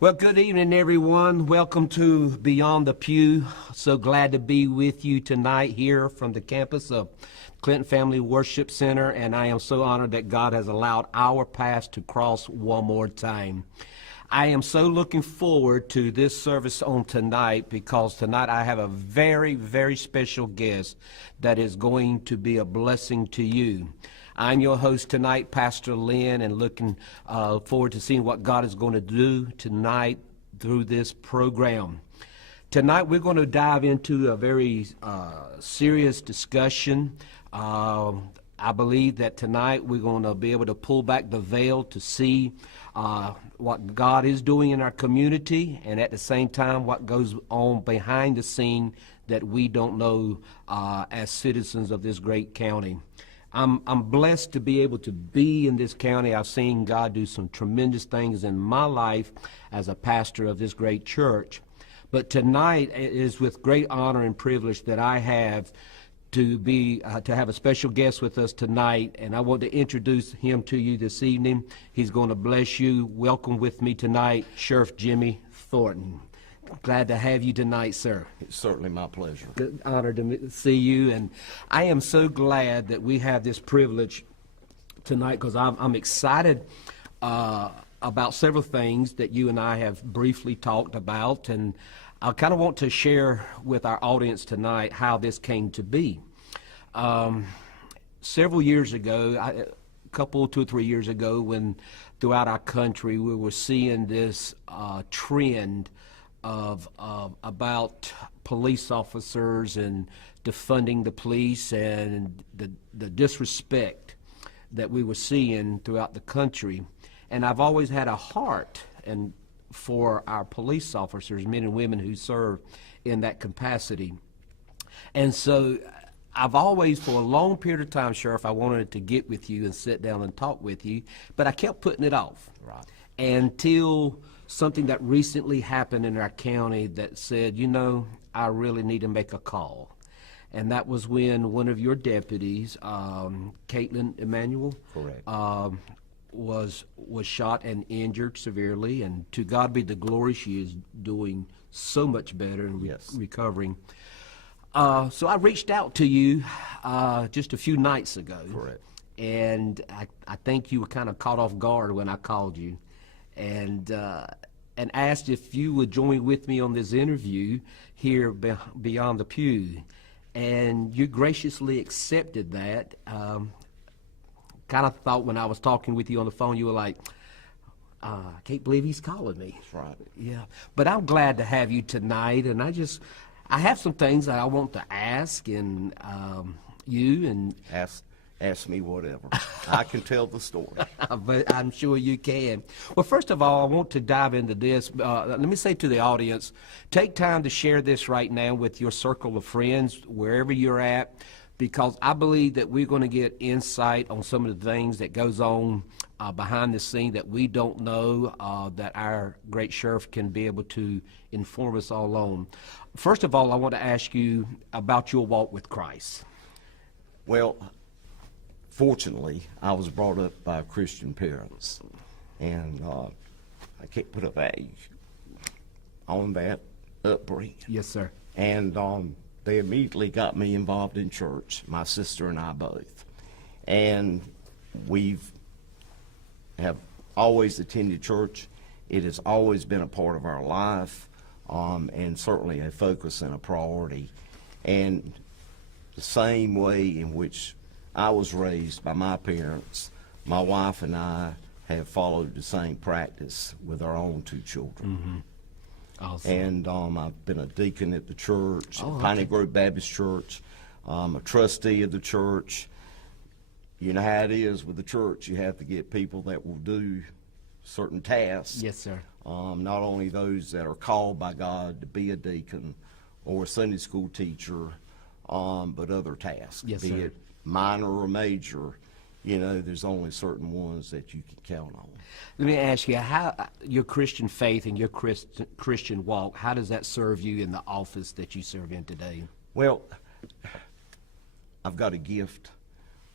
Well, good evening, everyone. Welcome to Beyond the Pew. So glad to be with you tonight here from the campus of Clinton Family Worship Center, and I am so honored that God has allowed our paths to cross one more time. I am so looking forward to this service on tonight because tonight I have a very, very special guest that is going to be a blessing to you. I'm your host tonight, Pastor Lynn, and looking forward to seeing what God is going to do tonight through this program. Tonight we're going to dive into a very serious discussion. I believe that tonight we're going to be able to pull back the veil to see what God is doing in our community, and at the same time what goes on behind the scene that we don't know as citizens of this great county. I'm blessed to be able to be in this county. I've seen God do some tremendous things in my life as a pastor of this great church. But tonight it is with great honor and privilege that I have to have a special guest with us tonight, and I want to introduce him to you this evening. He's going to bless you. Welcome with me tonight, Sheriff Jimmy Thornton. Glad to have you tonight, sir. It's certainly my pleasure. Good honor to see you, and I am so glad that we have this privilege tonight because I'm excited about several things that you and I have briefly talked about, and I kind of want to share with our audience tonight how this came to be. Several years ago, two or 3 years ago, when throughout our country we were seeing this trend of about police officers and defunding the police and the disrespect that we were seeing throughout the country. And I've always had a heart for our police officers, men and women who serve in that capacity. And so I've always, for a long period of time, Sheriff, I wanted to get with you and sit down and talk with you, but I kept putting it off. Right. Until something that recently happened in our county that said, you know, I really need to make a call. And that was when one of your deputies, Caitlin Emanuel, correct, was shot and injured severely. And to God be the glory, she is doing so much better and yes, recovering. So I reached out to you just a few nights ago. correct, And I think you were kind of caught off guard when I called you, and asked if you would join with me on this interview here Beyond the Pew. And you graciously accepted that. Kind of thought when I was talking with you on the phone, you were like, I can't believe he's calling me. that's right. Yeah, but I'm glad to have you tonight, and I have some things that I want to ask and you and Ask me whatever. I can tell the story. but I'm sure you can. Well, first of all, I want to dive into this. Let me say to the audience, take time to share this right now with your circle of friends, wherever you're at, because I believe that we're going to get insight on some of the things that goes on behind the scene that we don't know, that our great sheriff can be able to inform us all on. First of all, I want to ask you about your walk with Christ. Well, fortunately, I was brought up by Christian parents, and I can't put a value on that upbringing. Yes, sir. And they immediately got me involved in church, my sister and I both. And have always attended church. It has always been a part of our life, and certainly a focus and a priority. And the same way in which I was raised by my parents, my wife and I have followed the same practice with our own two children. Mm-hmm. Awesome. And I've been a deacon at the church, Piney Grove Baptist Church. I'm a trustee of the church. You know how it is with the church. You have to get people that will do certain tasks. Yes, sir. Not only those that are called by God to be a deacon or a Sunday school teacher, but other tasks. Yes, be sir. it minor or major. You know, there's only certain ones that you can count on. Let me ask you, how your Christian faith and your Christian walk, how does that serve you in the office that you serve in today? Well, I've got a gift.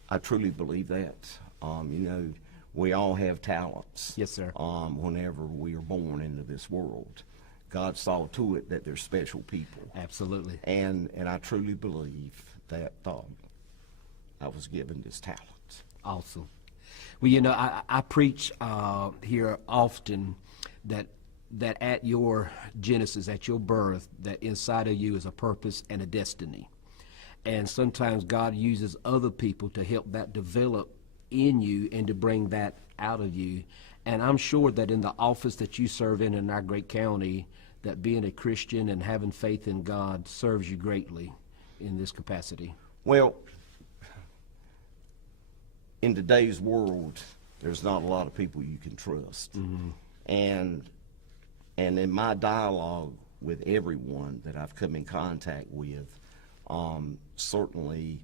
I truly believe that. You know, we all have talents. Yes, sir. Whenever we are born into this world. God saw to it that they're special people. Absolutely. And I truly believe that I was given this talent. Awesome. Well, you know, I preach here often that at your genesis, at your birth, that inside of you is a purpose and a destiny. And sometimes God uses other people to help that develop in you and to bring that out of you. And I'm sure that in the office that you serve in our great county, that being a Christian and having faith in God serves you greatly in this capacity. Well, in today's world, there's not a lot of people you can trust. Mm-hmm. And in my dialogue with everyone that I've come in contact with, certainly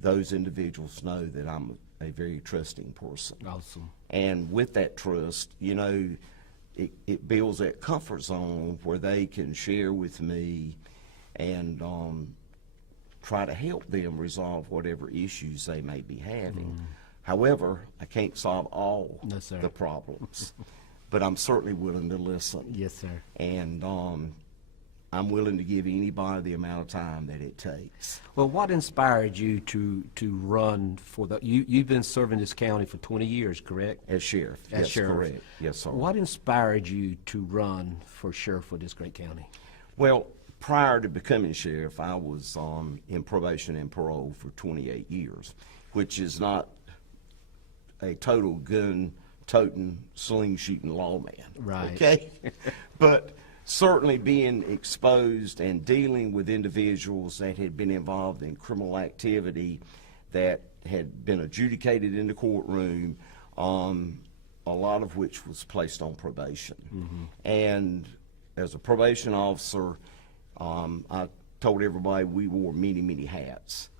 those individuals know that I'm a very trusting person. Awesome. And with that trust, you know, it builds that comfort zone where they can share with me and try to help them resolve whatever issues they may be having. Mm. However, I can't solve all the problems, but I'm certainly willing to listen. Yes, sir. And I'm willing to give anybody the amount of time that it takes. Well, what inspired you to run for you've been serving this county for 20 years, correct? As sheriff. As yes, sheriff. Correct. Yes, sir. What inspired you to run for sheriff for this great county? Well, prior to becoming sheriff, I was in probation and parole for 28 years, which is not a total gun-toting, sling-shooting lawman. Right. Okay? But certainly being exposed and dealing with individuals that had been involved in criminal activity that had been adjudicated in the courtroom, a lot of which was placed on probation. Mm-hmm. And as a probation officer, I told everybody we wore many, many hats.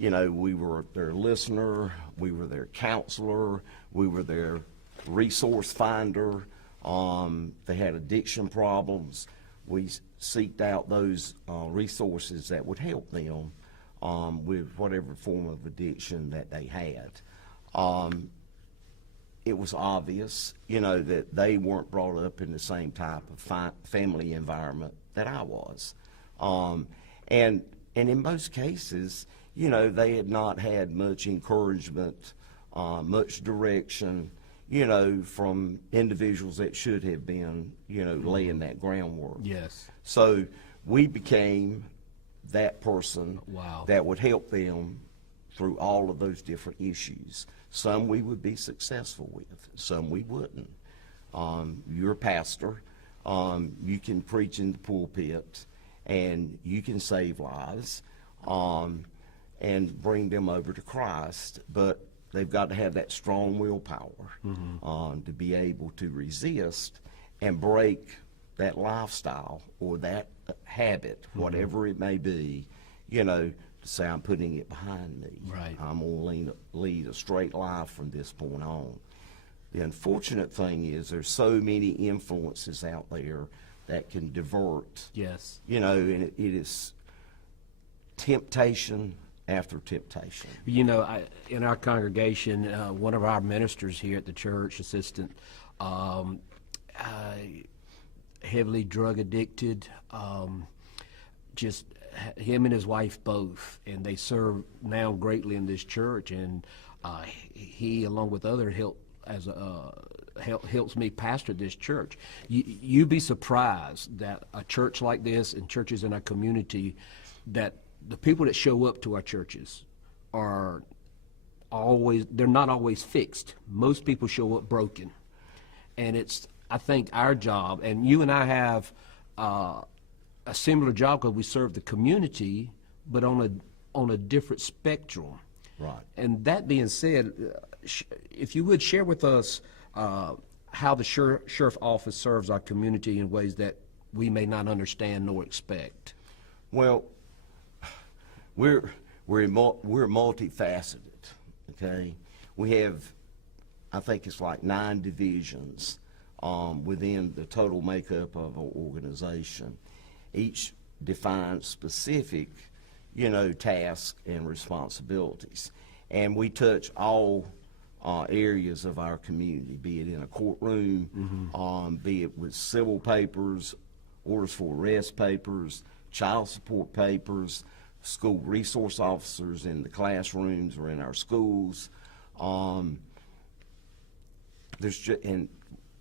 You know, we were their listener, we were their counselor, we were their resource finder. They had addiction problems. We seeked out those resources that would help them with whatever form of addiction that they had. It was obvious, you know, that they weren't brought up in the same type of family environment that I was. And in most cases, you know, they had not had much encouragement, much direction, you know, from individuals that should have been, you know, laying that groundwork. Yes. So we became that person Wow. that would help them through all of those different issues. Some we would be successful with, some we wouldn't. You're a pastor, you can preach in the pulpit, and you can save lives, and bring them over to Christ, but they've got to have that strong willpower to be able to resist and break that lifestyle or that habit, whatever it may be, you know, to say I'm putting it behind me. Right. I'm going to lead a straight life from this point on. The unfortunate thing is there's so many influences out there that can divert. Yes. You know, and it is temptation after temptation. You know, in our congregation, one of our ministers here at the church, assistant, heavily drug addicted, just him and his wife both, and they serve now greatly in this church, and he, along with others, helps me pastor this church. You'd be surprised that a church like this and churches in our community, that the people that show up to our churches are they're not always fixed. Most people show up broken. And it's, I think, our job, and you and I have a similar job because we serve the community, but on a different spectrum. Right. And that being said, if you would share with us how the sheriff office serves our community in ways that we may not understand nor expect. Well, we're multifaceted, okay? We have, I think it's like 9 divisions within the total makeup of our organization. Each defines specific, you know, tasks and responsibilities. And we touch all areas of our community, be it in a courtroom, be it with civil papers, orders for arrest papers, child support papers, school resource officers in the classrooms or in our schools. In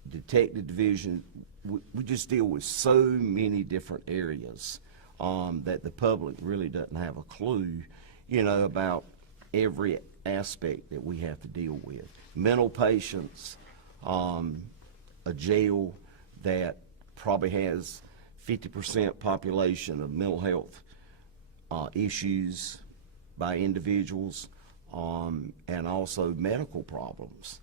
detective division, we just deal with so many different areas that the public really doesn't have a clue, about every aspect that we have to deal with. Mental patients, a jail that probably has 50% population of mental health issues by individuals, and also medical problems.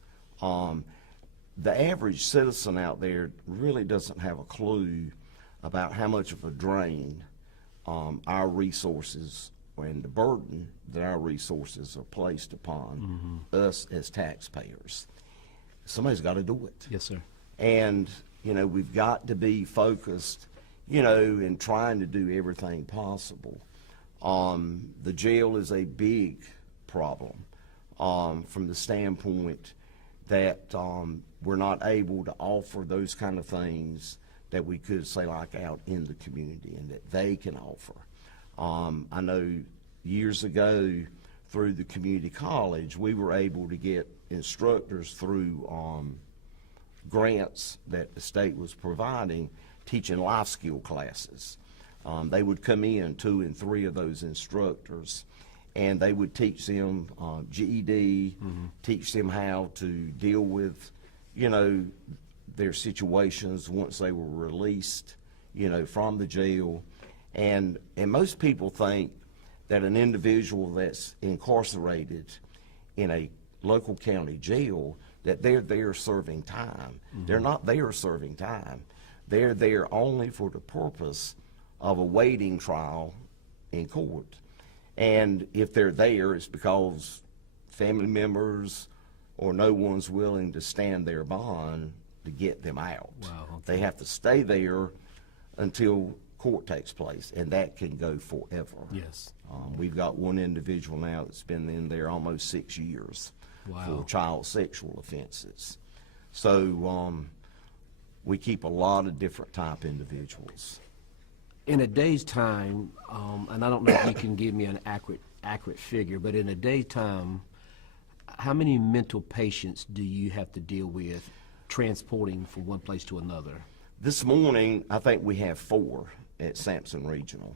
The average citizen out there really doesn't have a clue about how much of a drain our resources and the burden that our resources are placed upon us as taxpayers. Somebody's got to do it. Yes, sir. And, we've got to be focused, in trying to do everything possible. The jail is a big problem from the standpoint that we're not able to offer those kind of things that we could, say, like out in the community and that they can offer. I know years ago through the community college, we were able to get instructors through grants that the state was providing, teaching life skill classes. They would come in, 2 and 3 of those instructors, and they would teach them GED, teach them how to deal with, their situations once they were released, from the jail. And most people think that an individual that's incarcerated in a local county jail, that they're there serving time. They're not there serving time. They're there only for the purpose of awaiting trial in court. And if they're there, it's because family members or no one's willing to stand their bond to get them out. Wow, okay. They have to stay there until court takes place, and that can go forever. Yes. We've got one individual now that's been in there almost 6 years for child sexual offenses. So we keep a lot of different type individuals. In a day's time, and I don't know if you can give me an accurate figure, but in a day's time, how many mental patients do you have to deal with transporting from one place to another? This morning, I think we have 4 at Sampson Regional.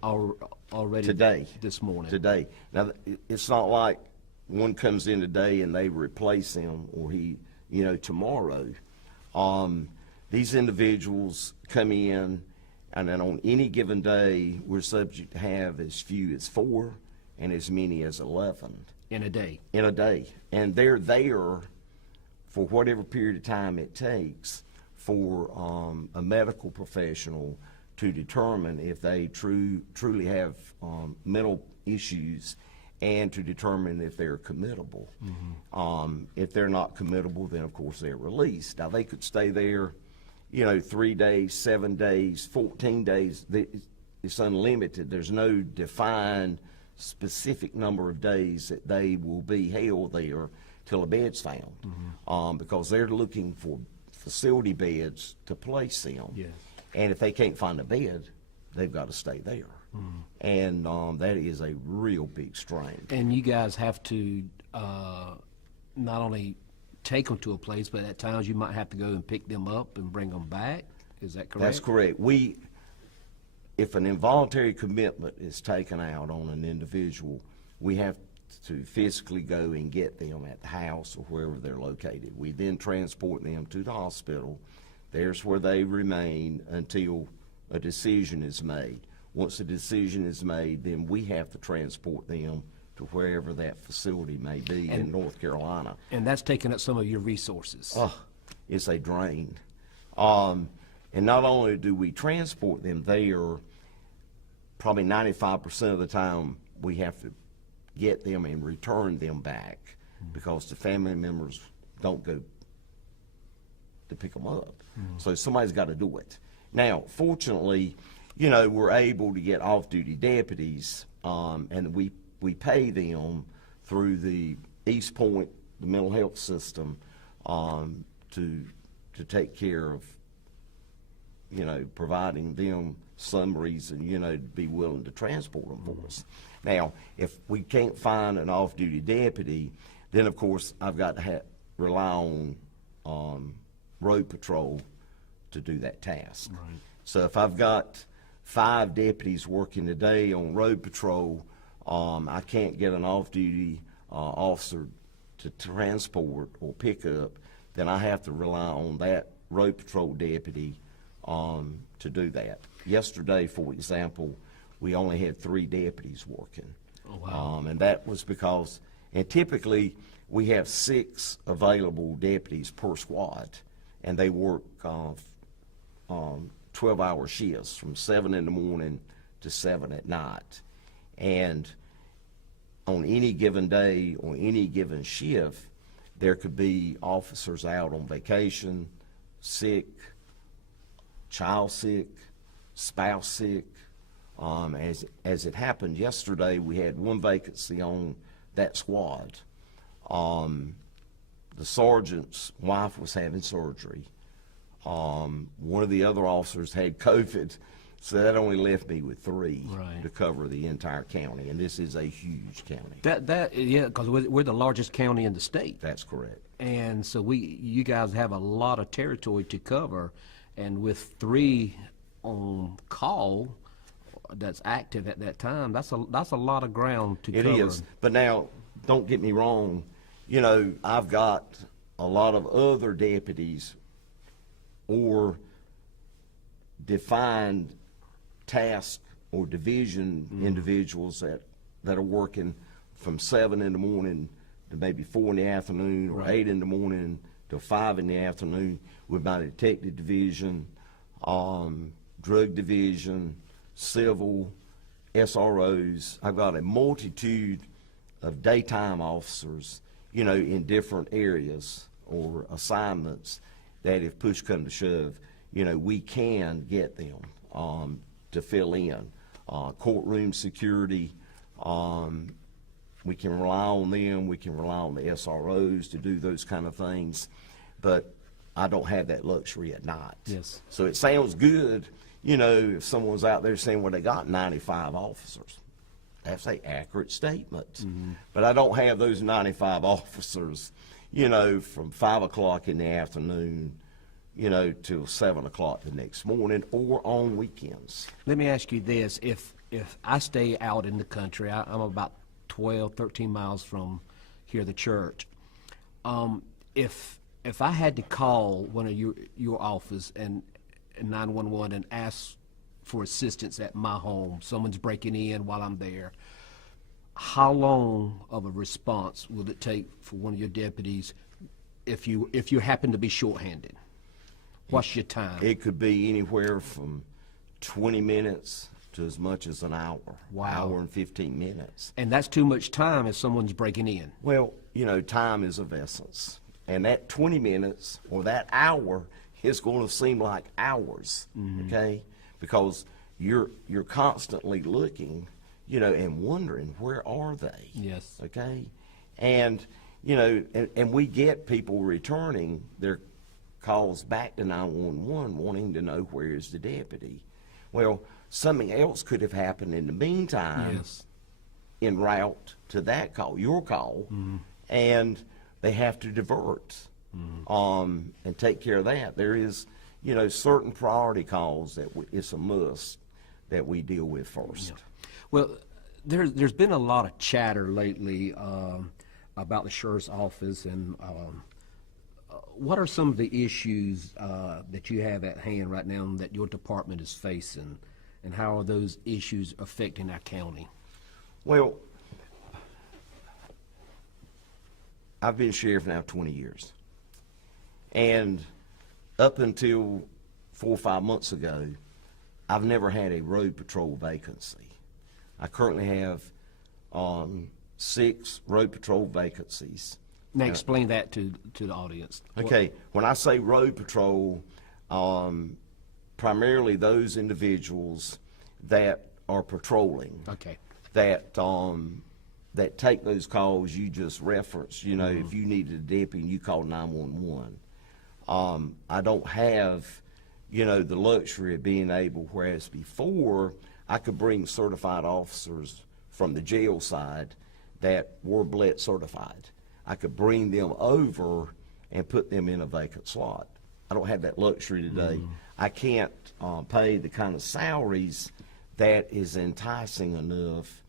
Already today. This morning. Today. Now, it's not like one comes in today and they replace him or tomorrow. These individuals come in, and then on any given day, we're subject to have as few as 4 and as many as 11. In a day? In a day. And they're there for whatever period of time it takes for a medical professional to determine if they truly have mental issues and to determine if they're committable. If they're not committable, then of course they're released. Now they could stay there 3 days, 7 days, 14 days. It's unlimited. There's no defined specific number of days that they will be held there till a bed's found, because they're looking for facility beds to place them. Yes. And if they can't find a bed, they've got to stay there. And that is a real big strain. And you guys have to not only take them to a place, but at times you might have to go and pick them up and bring them back. Is that correct? That's correct. If an involuntary commitment is taken out on an individual, we have to physically go and get them at the house or wherever they're located. We then transport them to the hospital. There's where they remain until a decision is made. Once a decision is made, then we have to transport them to wherever that facility may be in North Carolina. And that's taking up some of your resources. It's a drain. And not only do we transport them there, probably 95% of the time we have to get them and return them back because the family members don't go to pick them up. So somebody's got to do it. Now, fortunately, we're able to get off-duty deputies, and we pay them through the East Point the mental health system to take care of, providing them some reason, to be willing to transport them for us. Now, if we can't find an off-duty deputy, then of course I've got to rely on road patrol to do that task. Right. So if I've got 5 deputies working today on road patrol, I can't get an off-duty officer to transport or pick up, then I have to rely on that road patrol deputy to do that. Yesterday, for example, we only had 3 deputies working. Oh, wow. And that was because, and typically we have 6 available deputies per squad, and they work 12-hour shifts from 7 in the morning to 7 at night. And on any given day or any given shift, there could be officers out on vacation, sick, child sick, spouse sick. As it happened yesterday, we had 1 vacancy on that squad. The sergeant's wife was having surgery. One of the other officers had COVID, so that only left me with 3 Right. to cover the entire county, and this is a huge county. Yeah, because we're the largest county in the state. That's correct. And so you guys have a lot of territory to cover, and with 3 on call that's active at that time, that's a lot of ground to cover. It is, but now, don't get me wrong, I've got a lot of other deputies or defined task or division individuals that are working from 7 in the morning to maybe 4 in the afternoon, or Right. 8 in the morning to 5 in the afternoon with my detective division, drug division, civil, SROs. I've got a multitude of daytime officers, in different areas or assignments that if push come to shove, we can get them to fill in. Courtroom security, we can rely on them. We can rely on the SROs to do those kind of things, but I don't have that luxury at night. Yes. So it sounds good, if someone's out there saying, well, they got 95 officers. That's an accurate statement. Mm-hmm. But I don't have those 95 officers, from 5 o'clock in the afternoon, till 7 o'clock the next morning or on weekends. Let me ask you this. If I stay out in the country, I'm about 12, 13 miles from here, the church. If I had to call one of your office and 911 and ask for assistance at my home, someone's breaking in while I'm there, how long of a response will it take for one of your deputies if you happen to be shorthanded? What's your time? It could be anywhere from 20 minutes to as much as an hour. Wow. Hour and 15 minutes. And that's too much time if someone's breaking in. Well, time is of essence. And that 20 minutes or that hour is going to seem like hours, okay? Because you're constantly looking, and wondering, where are they? Yes. Okay? And, and we get people returning their calls back to 911 wanting to know where is the deputy. Well, something else could have happened in the meantime. Yes. En route to that call, your call, and they have to divert and take care of that. There is, certain priority calls that it's a must that we deal with first. Yeah. Well, there's been a lot of chatter lately about the sheriff's office, and what are some of the issues that you have at hand right now that your department is facing, and how are those issues affecting our county? Well, I've been sheriff now 20 years. And up until 4 or 5 months ago, I've never had a road patrol vacancy. I currently have 6 road patrol vacancies. Now explain that to the audience. Okay, when I say road patrol, primarily those individuals that are patrolling. Okay. That that take those calls you just referenced. You know, if you needed a deputy and you called 911. I don't have, you know, the luxury of being able, whereas before I could bring certified officers from the jail side that were BLET certified. I could bring them over and put them in a vacant slot. I don't have that luxury today. I can't pay the kind of salaries that is enticing enough,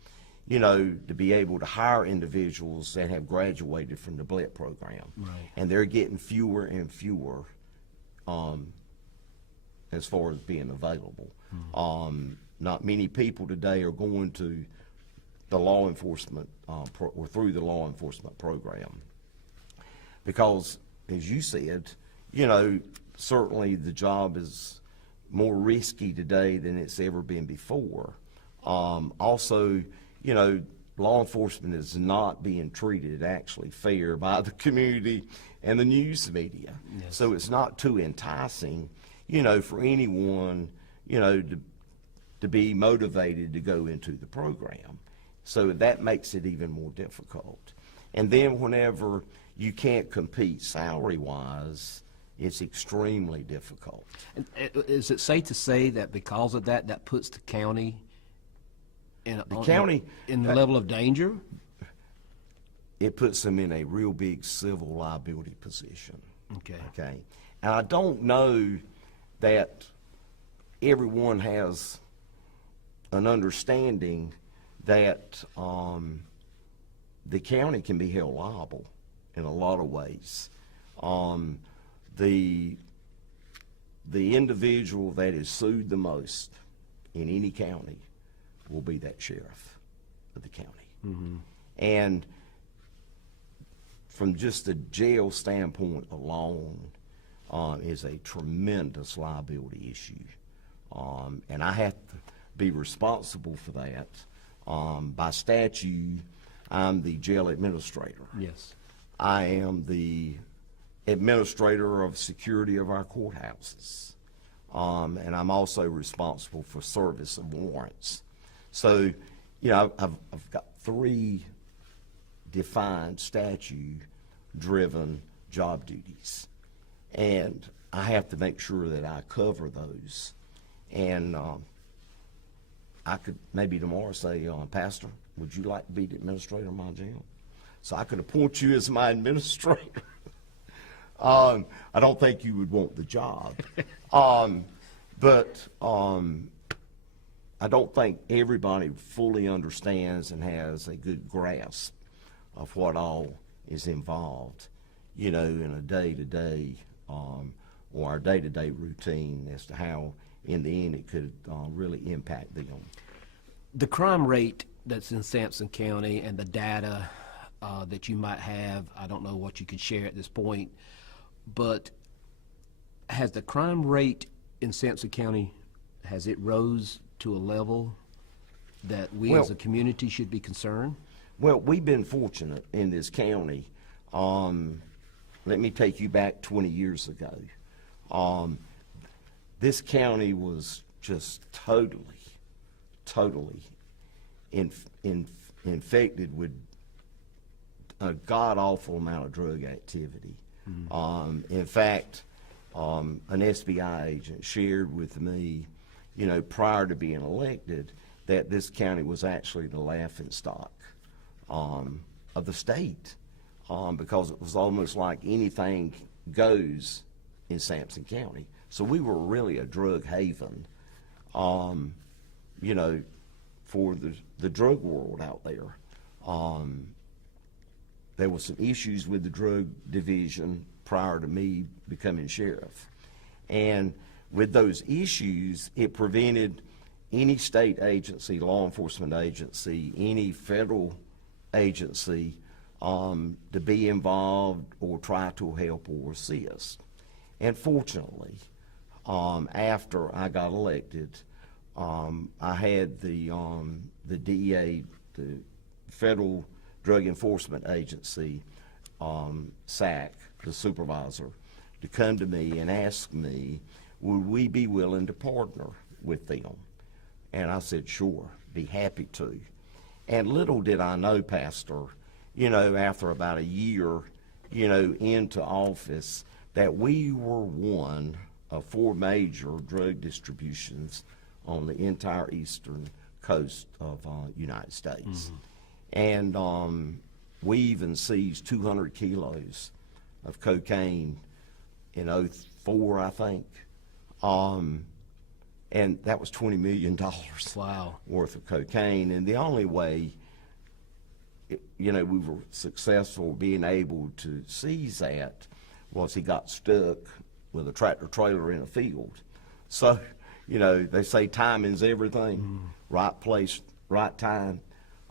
you know, to be able to hire individuals that have graduated from the BLET program. Right. And they're getting fewer and fewer as far as being available. Not many people today are going to the law enforcement or through the law enforcement program because, as you said, you know, certainly the job is more risky today than it's ever been before. Also, you know, law enforcement is not being treated actually fair by the community and the news media. Yes. So it's not too enticing, you know, for anyone, you know, to be motivated to go into the program. So that makes it even more difficult. And then whenever you can't compete salary-wise, it's extremely difficult. And is it safe to say that because of that, that puts the county in the level of danger? It puts them in a real big civil liability position. Okay. And I don't know that everyone has an understanding that the county can be held liable in a lot of ways. The individual that is sued the most in any county will be that sheriff of the county. And from just the jail standpoint alone, is a tremendous liability issue. And I have to be responsible for that. By statute, I'm the jail administrator. Yes. I am the administrator of security of our courthouses. And I'm also responsible for service of warrants. So, you know, I've got 3 defined statute-driven job duties. And I have to make sure that I cover those. And I could maybe tomorrow say, Pastor, would you like to be the administrator of my jail? So I could appoint you as my administrator. I don't think you would want the job. But I don't think everybody fully understands and has a good grasp of what all is involved, you know, in a day-to-day or our day-to-day routine as to how, in the end, it could really impact them. The crime rate that's in Sampson County and the data that you might have, I don't know what you could share at this point, but has the crime rate in Sampson County, has it rose to a level that we as a community should be concerned? Well, we've been fortunate in this county. Let me take you back 20 years ago. This county was just totally infected with a god-awful amount of drug activity. In fact, an SBI agent shared with me, you know, prior to being elected, that this county was actually the laughingstock of the state, because it was almost like anything goes in Sampson County. So we were really a drug haven, you know, for the drug world out there. There were some issues with the drug division prior to me becoming sheriff. And with those issues, it prevented any state agency, law enforcement agency, any federal agency to be involved or try to help or assist. And fortunately, after I got elected, I had the DEA, the Federal Drug Enforcement Agency, SAC, the supervisor, to come to me and ask me, would we be willing to partner with them? And I said, sure, be happy to. And little did I know, Pastor, after about a year, into office, that we were one of 4 major drug distributions on the entire eastern coast of United States. And we even seized 200 kilos of cocaine in 04, I think. And that was $20 million Wow. worth of cocaine. And the only way, we were successful being able to seize that was he got stuck with a tractor trailer in a field. So, they say timing's everything, right place, right time.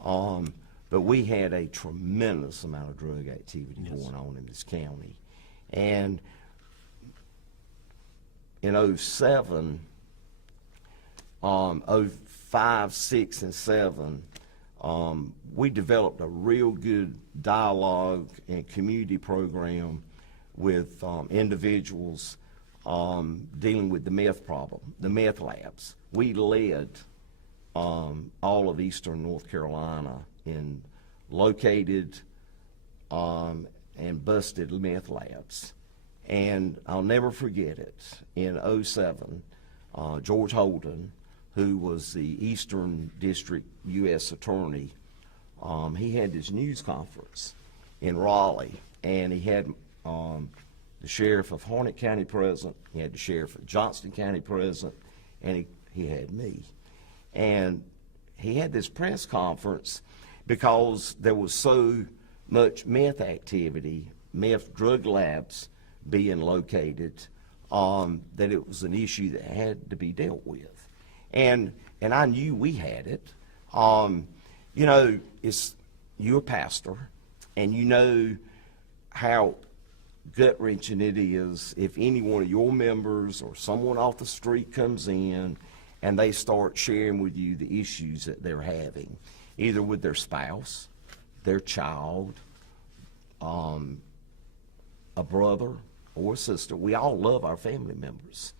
But we had a tremendous amount of drug activity going on in this county. And in 07, 05, 6, and 7, we developed a real good dialogue and community program with individuals dealing with the meth problem, the meth labs. We led all of eastern North Carolina in located and busted meth labs. And I'll never forget it. In 07, George Holden, who was the Eastern District U.S. Attorney, he had this news conference in Raleigh, and he had the sheriff of Harnett County present, he had the sheriff of Johnston County present, and he had me. And he had this press conference because there was so much meth activity, meth drug labs being located, that it was an issue that had to be dealt with. And I knew we had it. You're a pastor, and you know how gut-wrenching it is if any one of your members or someone off the street comes in and they start sharing with you the issues that they're having, either with their spouse, their child, a brother or a sister. We all love our family members.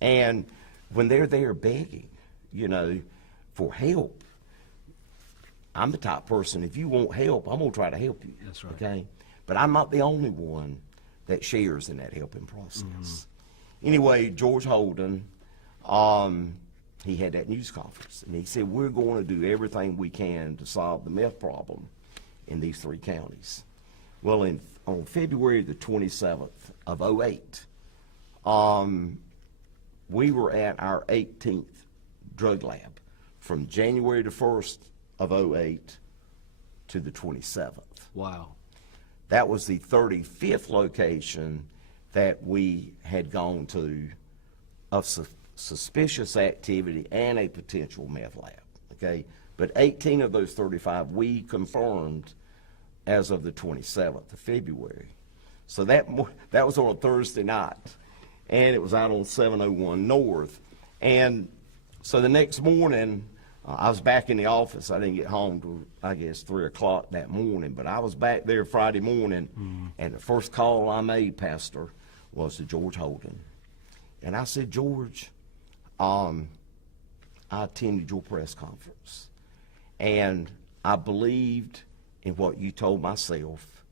And when they're there begging, for help, I'm the type person, if you want help, I'm going to try to help you. That's right. Okay? But I'm not the only one that shares in that helping process. Anyway, George Holden, he had that news conference, and he said, we're going to do everything we can to solve the meth problem in these 3 counties. Well, on February the 27th of 08, we were at our 18th drug lab from January the 1st of 08 to the 27th. Wow. That was the 35th location that we had gone to of suspicious activity and a potential meth lab, okay? But 18 of those 35 we confirmed as of the 27th of February. So that was on a Thursday night, and it was out on 701 North. And so the next morning, I was back in the office. I didn't get home till, I guess, 3 o'clock that morning, but I was back there Friday morning, and the first call I made, Pastor, was to George Holden. And I said, George, I attended your press conference, and I believed in what you told myself,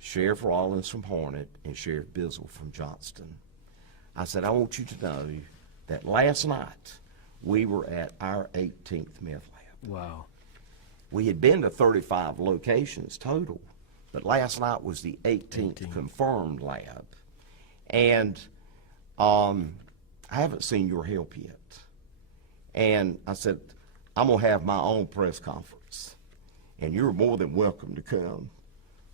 Sheriff Rollins from Harnett, and Sheriff Bizzle from Johnston. I said, I want you to know that last night we were at our 18th meth lab. Wow. We had been to 35 locations total, but last night was the 18th confirmed lab. And I haven't seen your help yet. And I said, I'm going to have my own press conference, and you're more than welcome to come.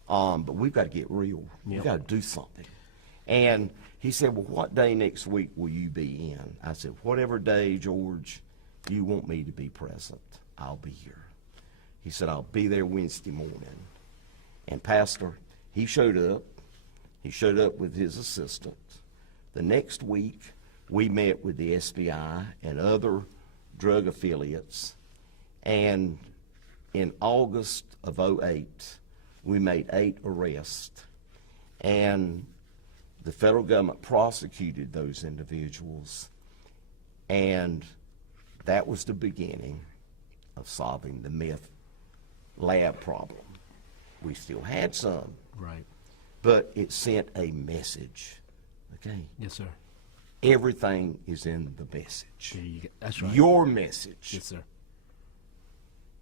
But we've got to get real. We've got to do something. And he said, well, what day next week will you be in? I said, whatever day, George, you want me to be present, I'll be here. He said, I'll be there Wednesday morning. And Pastor, he showed up. He showed up with his assistant. The next week, we met with the SBI and other drug affiliates. And in August of 08, we made 8 arrests. And the federal government prosecuted those individuals. And that was the beginning of solving the meth lab problem. We still had some, Right. but it sent a message. Okay? Yes, sir. Everything is in the message. There you go. That's right. Your message Yes, sir.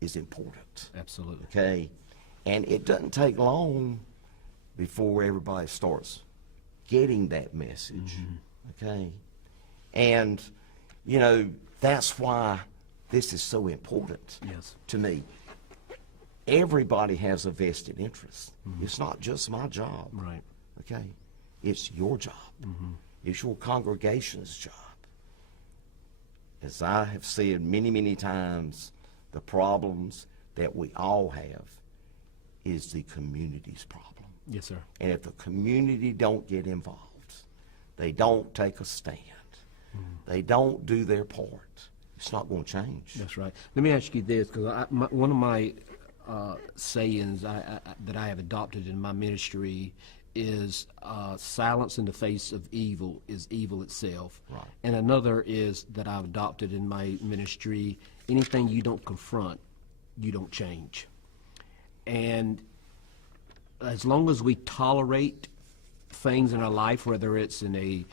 is important. Absolutely. Okay? And it doesn't take long before everybody starts getting that message. Okay? And, you know, that's why this is so important Yes. to me. Everybody has a vested interest. It's not just my job. Right. Okay? It's your job. It's your congregation's job. As I have said many, many times, the problems that we all have is the community's problem. Yes, sir. And if the community don't get involved, they don't take a stand, they don't do their part, it's not going to change. That's right. Let me ask you this, because one of my sayings that I have adopted in my ministry is silence in the face of evil is evil itself. Right. And another is that I've adopted in my ministry, anything you don't confront, you don't change. And as long as we tolerate things in our life, whether it's in a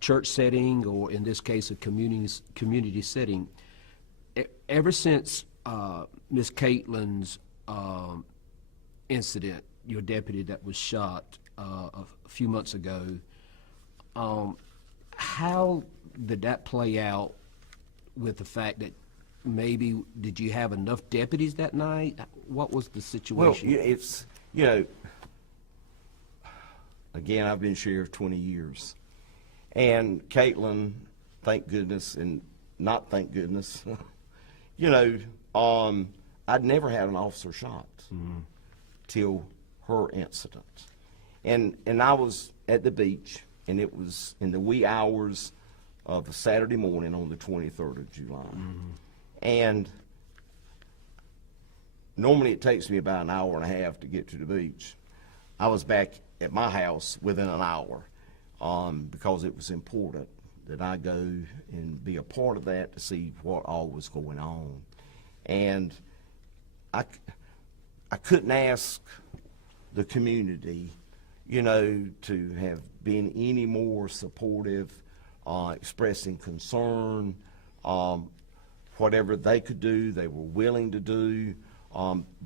church setting or in this case a community setting, ever since Miss Caitlin's incident, your deputy that was shot a few months ago, how did that play out with the fact that maybe did you have enough deputies that night? What was the Well, situation? it's, you know, again, I've been sheriff 20 years. And Caitlin, thank goodness, and not thank goodness, you know, I'd never had an officer shot till her incident. And I was at the beach, and it was in the wee hours of a Saturday morning on the 23rd of July. And normally it takes me about an hour and a half to get to the beach. I was back at my house within an hour because it was important that I go and be a part of that to see what all was going on. And I couldn't ask the community, you know, to have been any more supportive, expressing concern, whatever they could do, they were willing to do.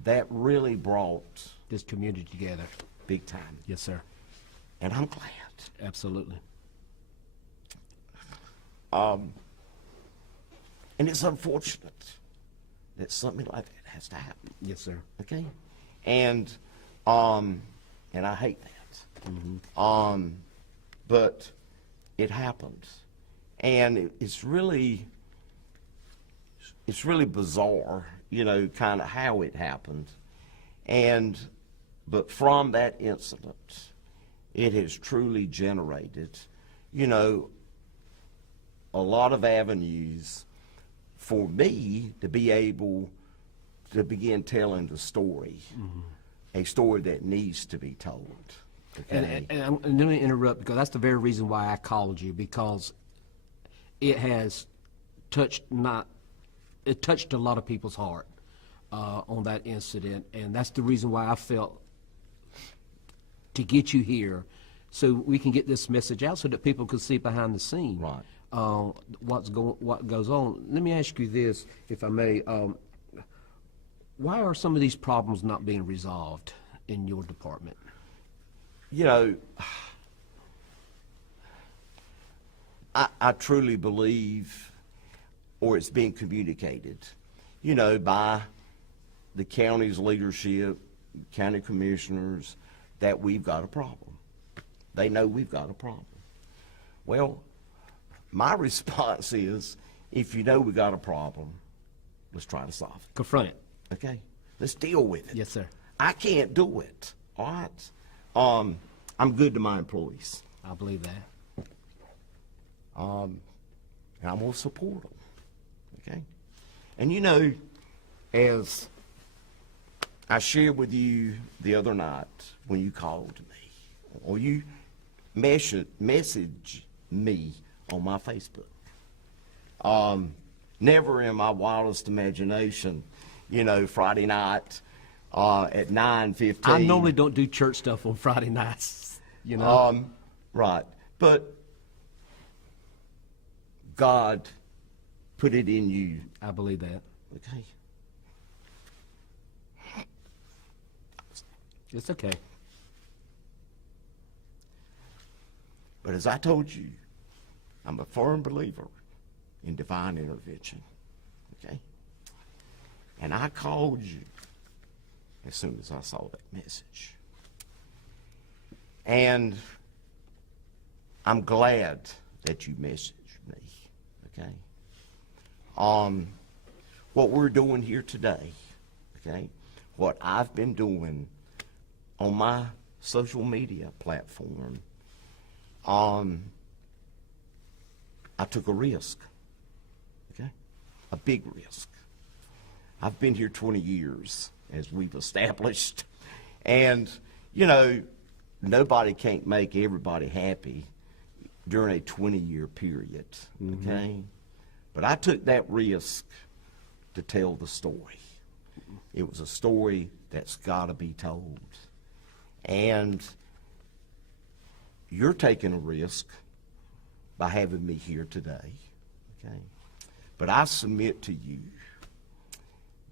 That really brought This community together. big time. Yes, sir. And I'm glad. Absolutely. And it's unfortunate that something like that has to happen. Yes, sir. Okay? And I hate that. But it happened. And it's really bizarre, you know, kind of how it happened. But from that incident, it has truly generated, you know, a lot of avenues for me to be able to begin telling the story, a story that needs to be told. Okay? And let me interrupt, because that's the very reason why I called you, because it has touched a lot of people's heart on that incident, and that's the reason why I felt to get you here, so we can get this message out, so that people can see behind the scene, Right. what goes on. Let me ask you this, if I may. Why are some of these problems not being resolved in your department? You know, I truly believe, or it's being communicated, you know, by the county's leadership, county commissioners, that we've got a problem. They know we've got a problem. Well, my response is, if you know we got a problem, let's try to solve it. Confront it. Okay? Let's deal with it. Yes, sir. I can't do it. All right? I'm good to my employees. I believe that. And I'm going to support them. Okay? And you know, as I shared with you the other night when you called me, or you messaged me on my Facebook, never in my wildest imagination, you know, Friday night, at 9:15. I normally don't do church stuff on Friday nights, you know. Right. But God put it in you. I believe that. Okay. It's okay. But as I told you, I'm a firm believer in divine intervention. Okay? And I called you as soon as I saw that message. And I'm glad that you messaged me. Okay? What we're doing here today, okay, what I've been doing on my social media platform, I took a risk, okay, a big risk. I've been here 20 years, as we've established, and, you know, nobody can't make everybody happy during a 20-year period, okay? But I took that risk to tell the story. It was a story that's got to be told. And you're taking a risk by having me here today, okay? But I submit to you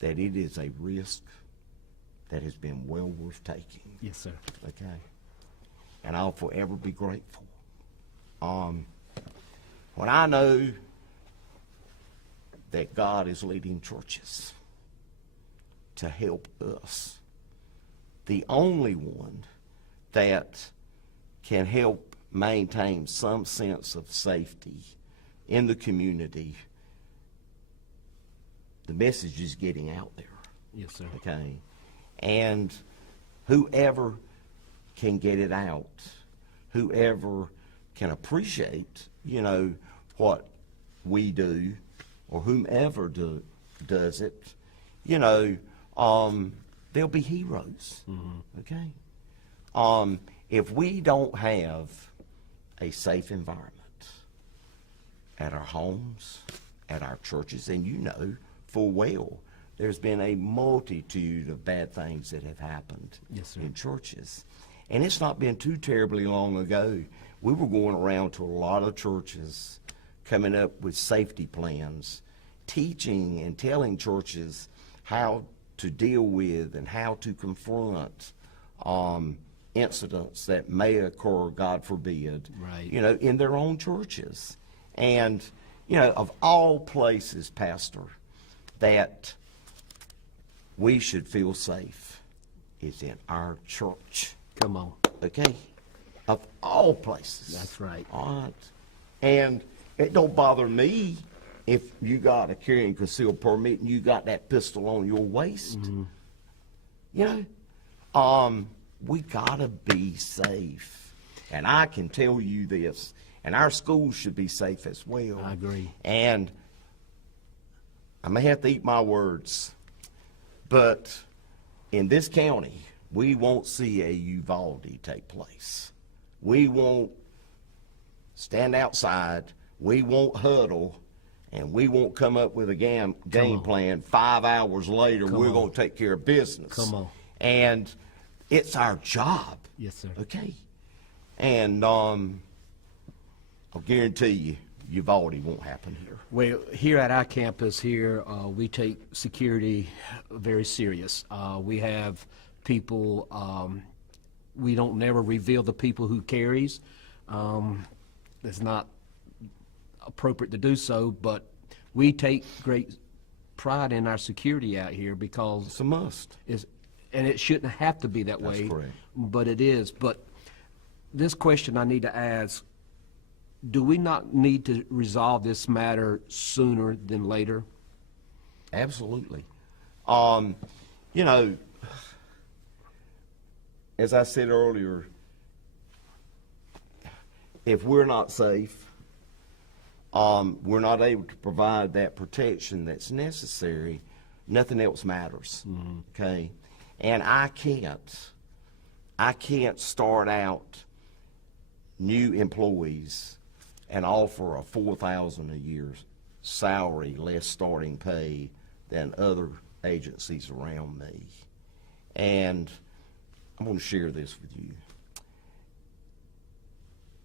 that it is a risk that has been well worth taking. Yes, sir. Okay? And I'll forever be grateful. When I know that God is leading churches to help us, the only one that can help maintain some sense of safety in the community, the message is getting out there. Yes, sir. Okay? And whoever can get it out, whoever can appreciate, you know, what we do, or whomever does it, you know, they'll be heroes. Okay? If we don't have a safe environment at our homes, at our churches, and you know full well there's been a multitude of bad things that have happened in churches. And it's not been too terribly long ago. We were going around to a lot of churches coming up with safety plans, teaching and telling churches how to deal with and how to confront incidents that may occur, God forbid, you know, in their own churches. And, you know, of all places, Pastor, that we should feel safe is in our church. Come on. Okay? Of all places. That's right. All right. And it don't bother me if you got a carry and conceal permit and you got that pistol on your waist. You know? We gotta be safe. And I can tell you this, and our schools should be safe as well. I agree. And I may have to eat my words, but in this county, we won't see a Uvalde take place. We won't stand outside, we won't huddle, and we won't come up with a game plan 5 hours later. We're going to take care of business. Come on. And it's our job. Yes, sir. Okay? And I'll guarantee you, Uvalde won't happen here. Well, here at our campus here, we take security very serious. We have people, we don't never reveal the people who carries. It's not appropriate to do so, but we take great pride in our security out here because It's a must. And it shouldn't have to be that way. That's correct. But it is. But this question I need to ask, do we not need to resolve this matter sooner than later? Absolutely. You know, as I said earlier, if we're not safe, we're not able to provide that protection that's necessary, nothing else matters. Okay? And I can't start out new employees and offer a $4,000 a year salary, less starting pay than other agencies around me. And I'm going to share this with you.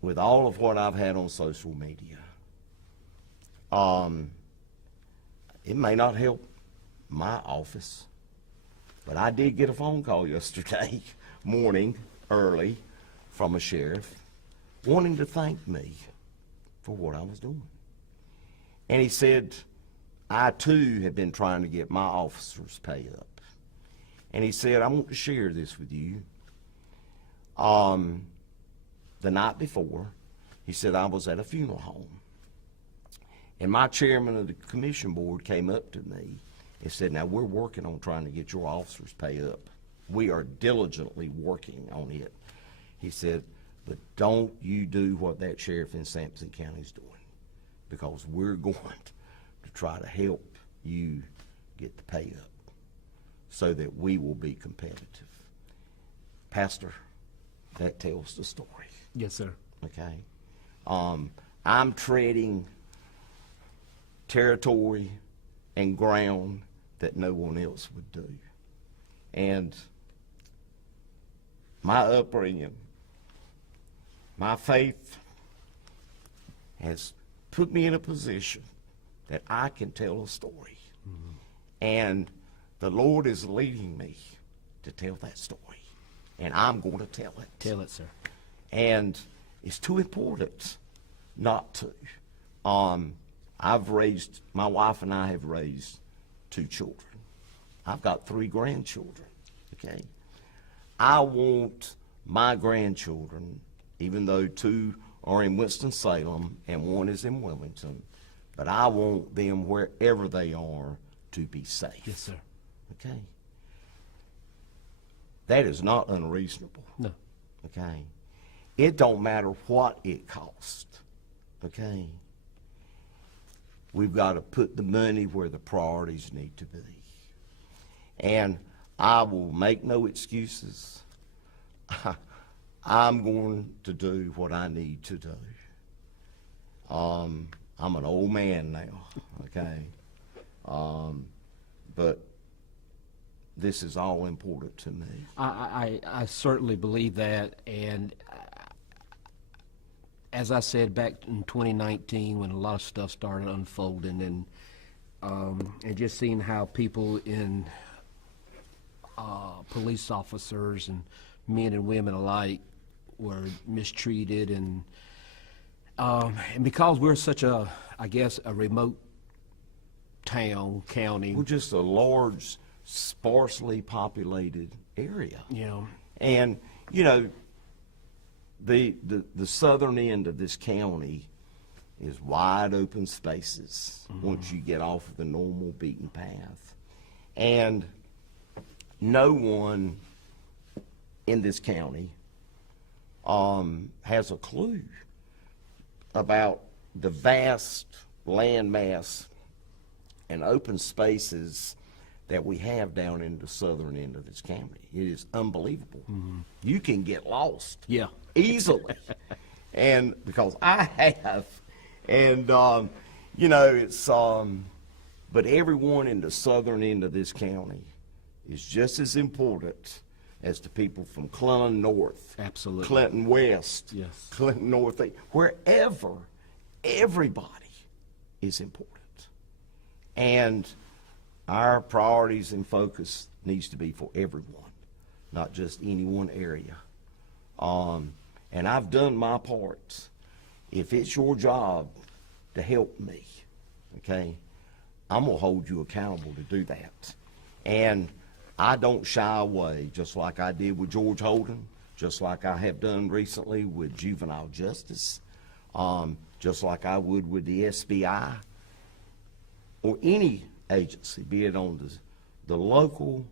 With all of what I've had on social media, it may not help my office, but I did get a phone call yesterday morning, early, from a sheriff wanting to thank me for what I was doing. And he said, I too have been trying to get my officers' pay up. And he said, I want to share this with you. The night before, he said, I was at a funeral home. And my chairman of the commission board came up to me and said, now we're working on trying to get your officers' pay up. We are diligently working on it. He said, but don't you do what that sheriff in Sampson County is doing, because we're going to try to help you get the pay up so that we will be competitive. Pastor, that tells the story. Yes, sir. Okay. I'm treading territory and ground that no one else would do. And my upbringing, my faith has put me in a position that I can tell a story. Mm-hmm. And the Lord is leading me to tell that story. And I'm going to tell it. Tell it, sir. And it's too important not to. My wife and I have raised 2 children. I've got 3 grandchildren, okay? I want my grandchildren, even though 2 are in Winston-Salem and 1 is in Wilmington, but I want them wherever they are to be safe. Yes, sir. Okay? That is not unreasonable. No. Okay? It don't matter what it costs. Okay? We've got to put the money where the priorities need to be. And I will make no excuses. I'm going to do what I need to do. I'm an old man now, okay? But this is all important to me. I certainly believe that, and as I said back in 2019 when a lot of stuff started unfolding, and just seeing how people in police officers and men and women alike were mistreated, and because we're such a, I guess, a remote town, county. We're just a large, sparsely populated area. Yeah. And, you know, the southern end of this county is wide open spaces once you get off of the normal beaten path. And no one in this county has a clue about the vast land mass and open spaces that we have down in the southern end of this county. It is unbelievable. Mm-hmm. You can get lost. Yeah. Easily. And because I have. And, you know, it's, but everyone in the southern end of this county is just as important as the people from Clinton North. Absolutely. Clinton West. Yes. Clinton North. Wherever, everybody is important. And our priorities and focus needs to be for everyone, not just any one area. And I've done my part. If it's your job to help me, okay, I'm going to hold you accountable to do that. And I don't shy away, just like I did with George Holden, just like I have done recently with juvenile justice, just like I would with the SBI, or any agency, be it on the local,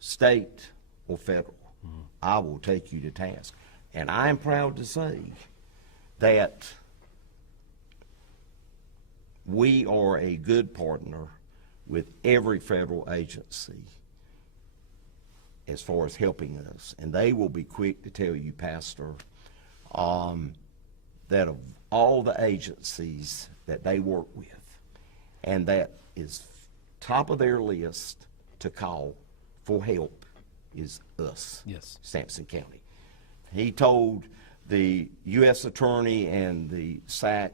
state, or federal. Mm-hmm. I will take you to task. And I am proud to say that we are a good partner with every federal agency as far as helping us. And they will be quick to tell you, Pastor, that of all the agencies that they work with, and that is top of their list to call for help is us, Yes. Sampson County. He told the U.S. Attorney and the SAC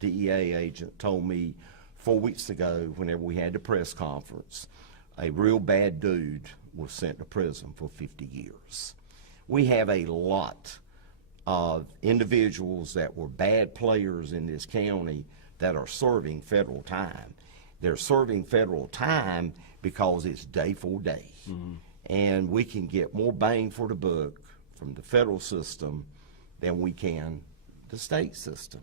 DEA agent told me 4 weeks ago, whenever we had the press conference, a real bad dude was sent to prison for 50 years. We have a lot of individuals that were bad players in this county that are serving federal time. They're serving federal time because it's day for day. And we can get more bang for the buck from the federal system than we can the state system.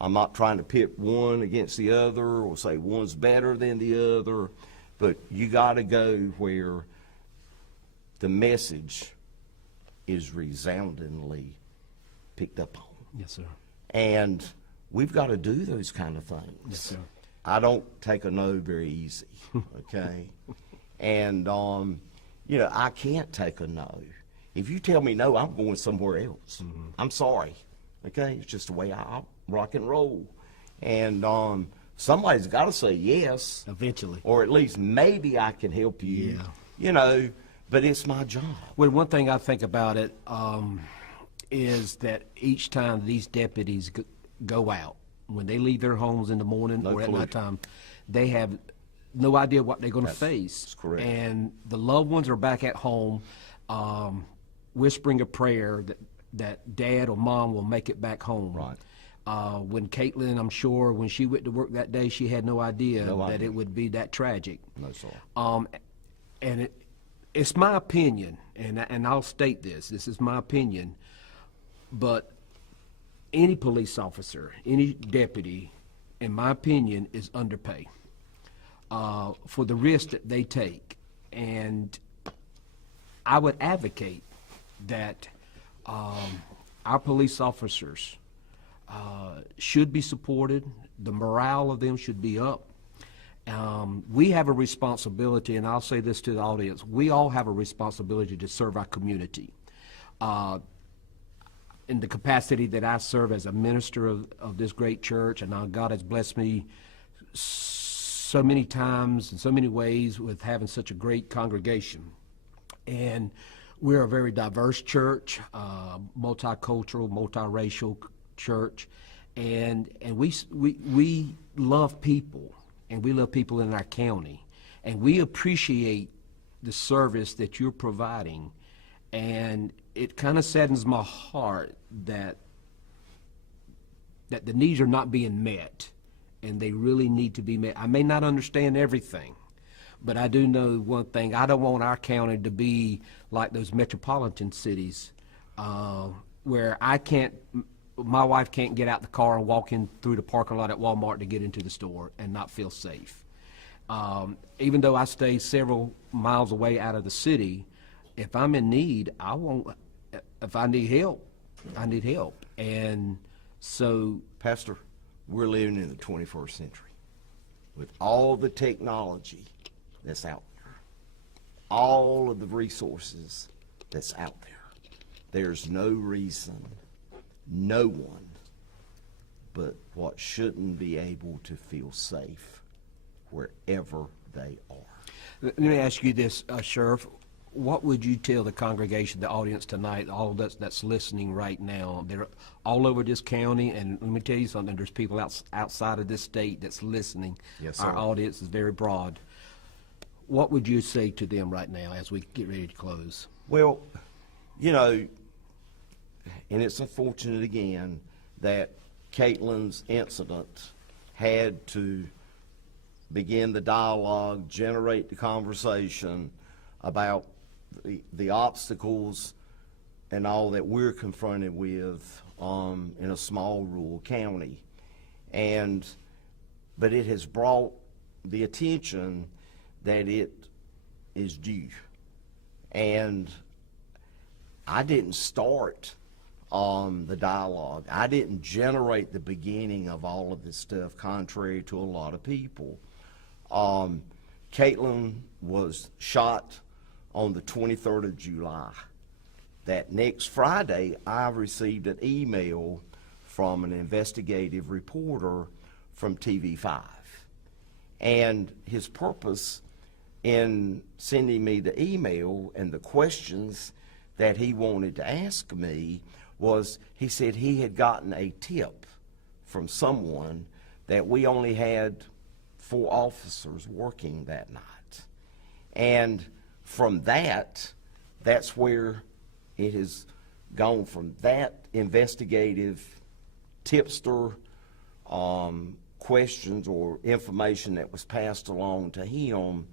I'm not trying to pit one against the other or say one's better than the other, but you got to go where the message is resoundingly picked up on. Yes, sir. And we've got to do those kind of things. Yes, sir. I don't take a no very easy, okay? And, you know, I can't take a no. If you tell me no, I'm going somewhere else. I'm sorry, okay? It's just the way I rock and roll. And somebody's got to say yes. Eventually. Or at least maybe I can help you. Yeah. You know, but it's my job. Well, one thing I think about it is that each time these deputies go out, when they leave their homes in the morning No or at clue. nighttime, they have no idea what they're going to face. That's correct. And the loved ones are back at home whispering a prayer that dad or mom will make it back home. Right. When Caitlin, I'm sure, when she went to work that day, she had no idea that it would be that tragic. No, sir. And it's my opinion, and I'll state this. This is my opinion, but any police officer, any deputy, in my opinion, is underpaid for the risk that they take. And I would advocate that our police officers should be supported. The morale of them should be up. We have a responsibility, and I'll say this to the audience, we all have a responsibility to serve our community. In the capacity that I serve as a minister of this great church, and God has blessed me so many times in so many ways with having such a great congregation. And we're a very diverse church, multicultural, multiracial church, and we love people, and we love people in our county, and we appreciate the service that you're providing, and it kind of saddens my heart that the needs are not being met, and they really need to be met. I may not understand everything, but I do know one thing. I don't want our county to be like those metropolitan cities where my wife can't get out the car and walk in through the parking lot at Walmart to get into the store and not feel safe. Even though I stay several miles away out of the city, if I'm in need, if I need help, I need help. And so, Pastor, we're living in the 21st century with all the technology that's out there, all of the resources that's out there. There's no reason no one but what shouldn't be able to feel safe wherever they are. let me ask you this, Sheriff. What would you tell the congregation, the audience tonight, all of that's listening right now? They're all over this county, and let me tell you something, there's people outside of this state that's listening. Yes, sir. Our audience is very broad. What would you say to them right now as we get ready to close? Well, you know, and it's unfortunate again that Caitlin's incident had to begin the dialogue, generate the conversation about the obstacles and all that we're confronted with in a small rural county. But it has brought the attention that it is due. And I didn't start the dialogue. I didn't generate the beginning of all of this stuff, contrary to a lot of people. Caitlin was shot on the 23rd of July. That next Friday, I received an email from an investigative reporter from TV5. And his purpose in sending me the email and the questions that he wanted to ask me was, he said he had gotten a tip from someone that we only had 4 officers working that night. And from that, that's where it has gone, from that investigative tipster questions or information that was passed along to him,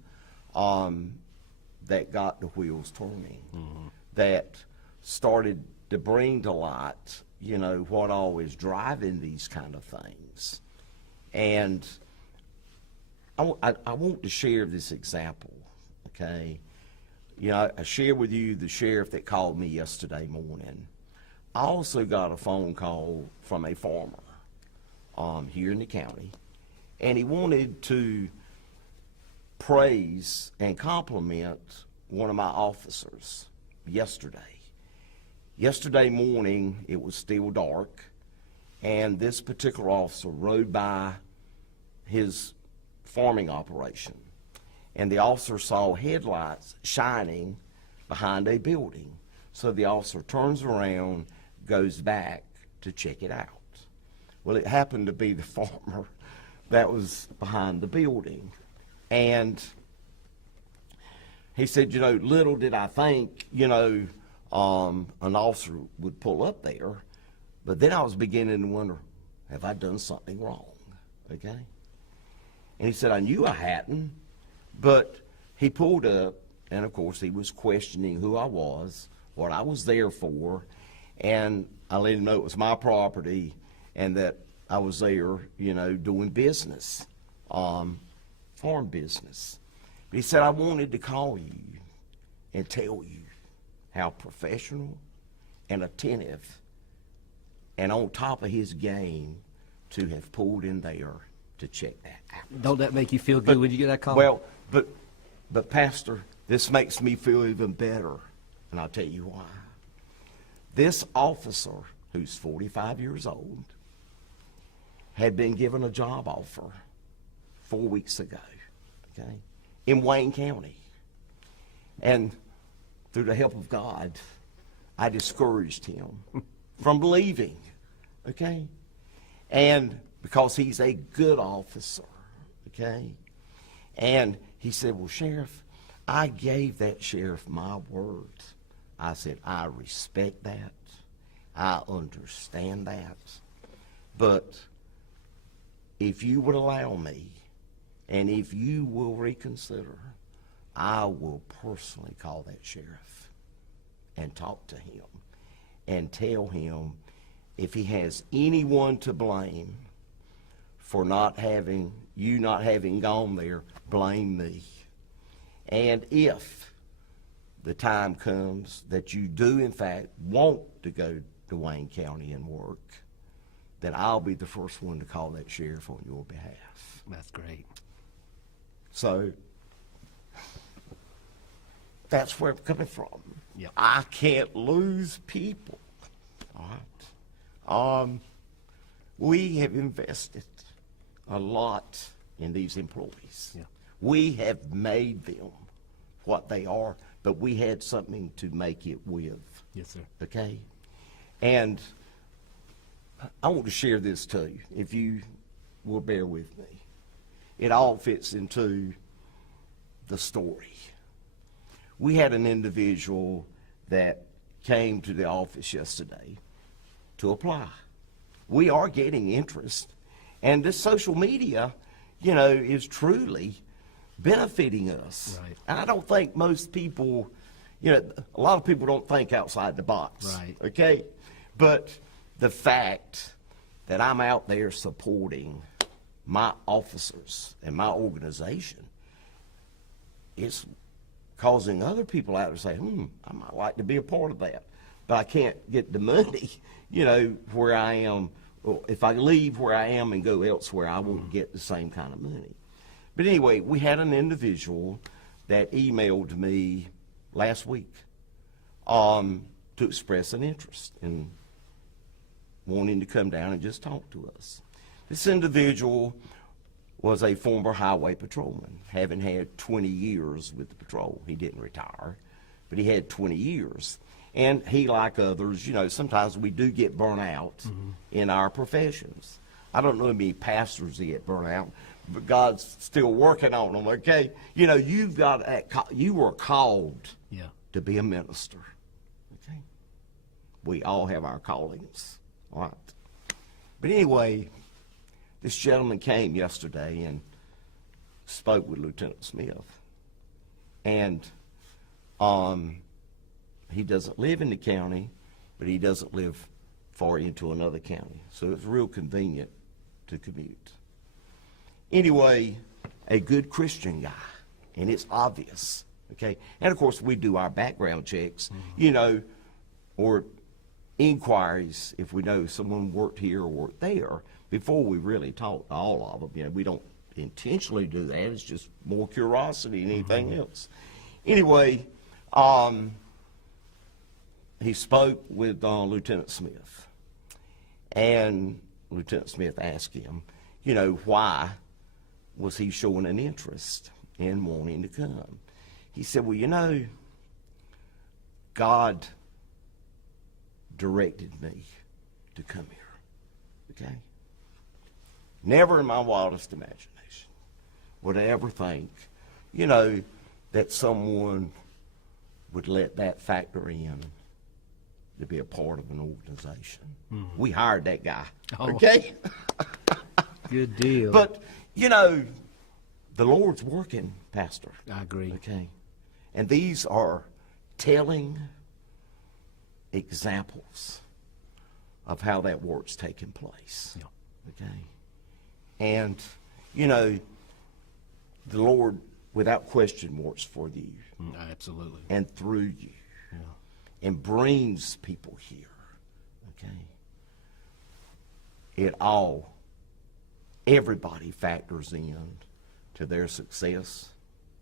that got the wheels turning, that started to bring to light, you know, what all is driving these kind of things. And I want to share this example, okay? You know, I shared with you the sheriff that called me yesterday morning. I also got a phone call from a farmer here in the county, and he wanted to praise and compliment one of my officers yesterday. Yesterday morning, it was still dark, and this particular officer rode by his farming operation, and the officer saw headlights shining behind a building. So the officer turns around, goes back to check it out. Well, it happened to be the farmer that was behind the building. And he said, you know, little did I think, you know, an officer would pull up there. But then I was beginning to wonder, have I done something wrong? Okay? And he said, I knew I hadn't. But he pulled up, and of course he was questioning who I was, what I was there for, and I let him know it was my property and that I was there, you know, doing business, farm business. But he said, I wanted to call you and tell you how professional and attentive and on top of his game to have pulled in there to check that out. Don't that make you feel good when you get that call? Well, but Pastor, this makes me feel even better, and I'll tell you why. This officer, who's 45 years old, had been given a job offer 4 weeks ago, okay, in Wayne County. And through the help of God, I discouraged him from leaving, okay? And because he's a good officer, okay? And he said, well, Sheriff, I gave that sheriff my word. I said, I respect that. I understand that. But if you would allow me, and if you will reconsider, I will personally call that sheriff and talk to him and tell him if he has anyone to blame for not having gone there, blame me. And if the time comes that you do in fact want to go to Wayne County and work, then I'll be the first one to call that sheriff on your behalf. That's great. So that's where I'm coming from. Yep. I can't lose people. All right. We have invested a lot in these employees. Yeah. We have made them what they are, but we had something to make it with. Yes, sir. Okay? And I want to share this to you, if you will bear with me. It all fits into the story. We had an individual that came to the office yesterday to apply. We are getting interest, and this social media, you know, is truly benefiting us. Right. And I don't think most people, you know, a lot of people don't think outside the box. Right. Okay? But the fact that I'm out there supporting my officers and my organization, it's causing other people out to say, I might like to be a part of that. But I can't get the money, you know, where I am. If I leave where I am and go elsewhere, I won't get the same kind of money. But anyway, we had an individual that emailed me last week to express an interest in wanting to come down and just talk to us. This individual was a former highway patrolman, having had 20 years with the patrol. He didn't retire, but he had 20 years. And he, like others, sometimes we do get burnt out in our professions. I don't know how many pastors that get burnt out, but God's still working on them, okay? You were called to be a minister, okay? We all have our callings, all right? But anyway, this gentleman came yesterday and spoke with Lieutenant Smith. And he doesn't live in the county, but he doesn't live far into another county. So it's real convenient to commute. Anyway, a good Christian guy, and it's obvious, okay? And of course, we do our background checks, or inquiries if we know someone worked here or worked there before we really talk to all of them. We don't intentionally do that. It's just more curiosity than anything else. Anyway, he spoke with Lieutenant Smith, and Lieutenant Smith asked him, why was he showing an interest in wanting to come? He said, well, God directed me to come here, okay? Never in my wildest imagination would I ever think, that someone would let that factor in to be a part of an organization. We hired that guy, okay? Good deal. But, the Lord's working, Pastor. I agree. Okay? And these are telling examples of how that work's taking place. Okay? And, the Lord, without question, works for you. Absolutely. And through you. And brings people here. Okay? Everybody factors in to their success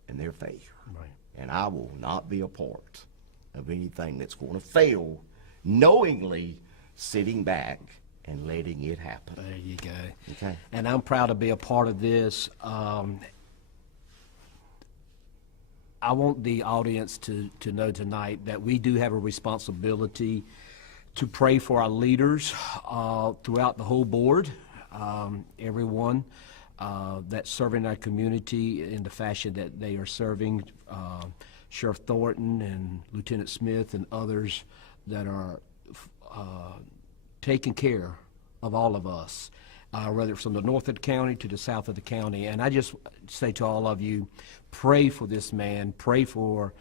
and their failure. Right. And I will not be a part of anything that's going to fail, knowingly sitting back and letting it happen. There you go. Okay. And I'm proud to be a part of this. I want the audience to know tonight that we do have a responsibility to pray for our leaders throughout the whole board, everyone that's serving our community in the fashion that they are serving, Sheriff Thornton and Lieutenant Smith and others that are taking care of all of us, whether it's from the north of the county to the south of the county. And I just say to all of you, pray for this man, pray for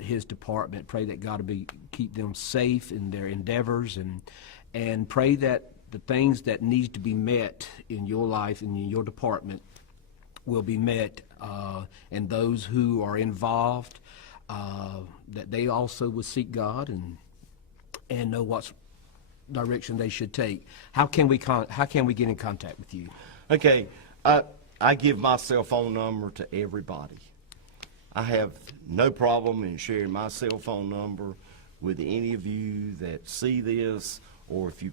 his department, pray that God will keep them safe in their endeavors, and pray that the things that need to be met in your life and in your department will be met, and those who are involved, that they also will seek God and know what direction they should take. How can we get in contact with you? Okay, I give my cell phone number to everybody. I have no problem in sharing my cell phone number with any of you that see this, or if you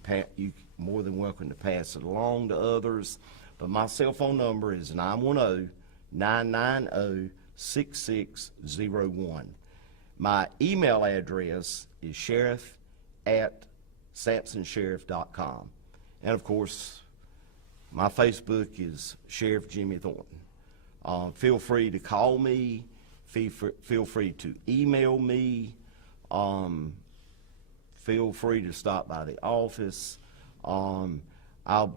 more than welcome to pass it along to others. But my cell phone number is 910-990-6601. My email address is sheriff@samsonsheriff.com. And of course, my Facebook is Sheriff Jimmy Thornton. Feel free to call me. Feel free to email me. Feel free to stop by the office. I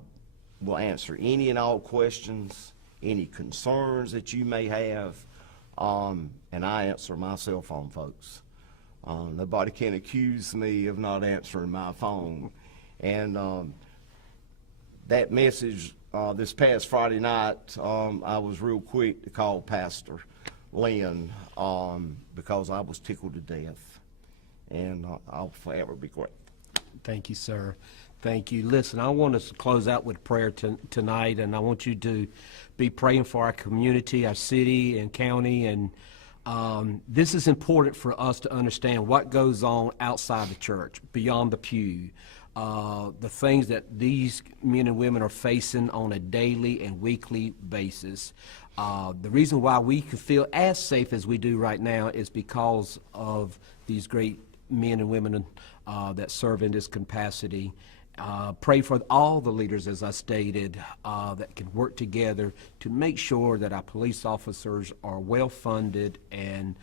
will answer any and all questions, any concerns that you may have, and I answer my cell phone, folks. Nobody can accuse me of not answering my phone. And that message this past Friday night, I was real quick to call Pastor Lynn because I was tickled to death, and I'll forever be grateful. Thank you, sir. Thank you. Listen, I want us to close out with prayer tonight, and I want you to be praying for our community, our city and county, and this is important for us to understand what goes on outside the church, beyond the pew. the things that these men and women are facing on a daily and weekly basis. The reason why we can feel as safe as we do right now is because of these great men and women that serve in this capacity. Pray for all the leaders, as I stated, that can work together to make sure that our police officers are well funded and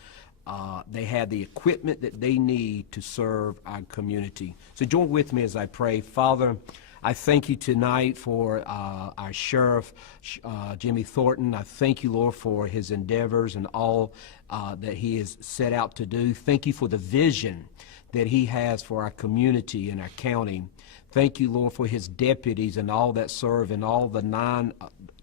they have the equipment that they need to serve our community. So join with me as I pray. Father, I thank you tonight for our sheriff, Jimmy Thornton. I thank you, Lord, for his endeavors and all that he has set out to do. Thank you for the vision that he has for our community and our county. Thank you, Lord, for his deputies and all that serve in all the 9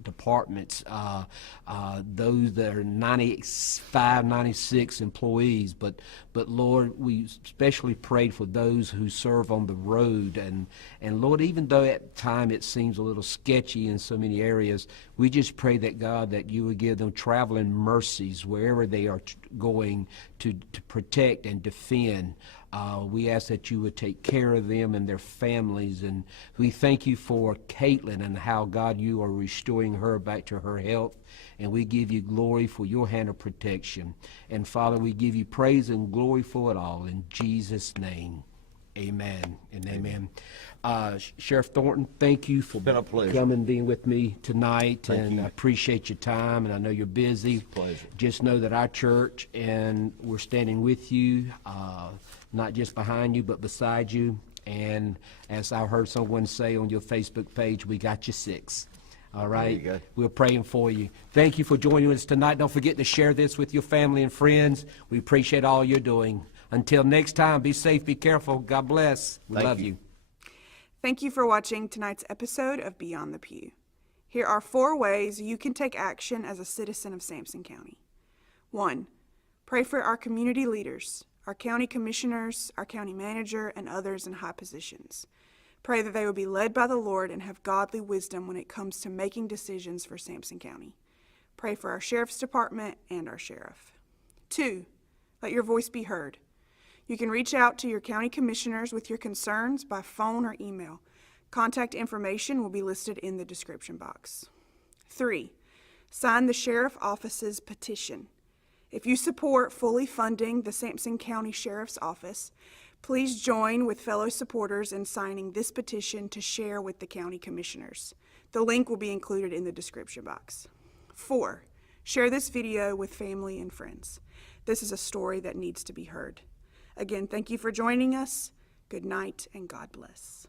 departments, those that are 95, 96 employees. But Lord, we especially prayed for those who serve on the road. And Lord, even though at times it seems a little sketchy in so many areas, we just pray that, God, that you would give them traveling mercies wherever they are going to protect and defend. We ask that you would take care of them and their families. And we thank you for Caitlin and how, God, you are restoring her back to her health. And we give you glory for your hand of protection. And, Father, we give you praise and glory for it all. In Jesus' name, amen and amen. Sheriff Thornton, thank you for been a pleasure. coming and being with me tonight. Thank and you. I appreciate your time, and I know you're busy. It's a pleasure. Just know that our church, and we're standing with you, not just behind you, but beside you. And as I heard someone say on your Facebook page, we got you 6. All right? There you go. We're praying for you. Thank you for joining us tonight. Don't forget to share this with your family and friends. We appreciate all you're doing. Until next time, be safe, be careful. God bless. We Thank love you. you. Thank you for watching tonight's episode of Beyond the Pew. Here are 4 ways you can take action as a citizen of Sampson County. 1. Pray for our community leaders, our county commissioners, our county manager, and others in high positions. Pray that they will be led by the Lord and have godly wisdom when it comes to making decisions for Sampson County. Pray for our sheriff's department and our sheriff. 2. Let your voice be heard. You can reach out to your county commissioners with your concerns by phone or email. Contact information will be listed in the description box. 3. Sign the Sheriff Office's petition. If you support fully funding the Sampson County Sheriff's Office, please join with fellow supporters in signing this petition to share with the county commissioners. The link will be included in the description box. 4. Share this video with family and friends. This is a story that needs to be heard. Again, thank you for joining us. Good night and God bless.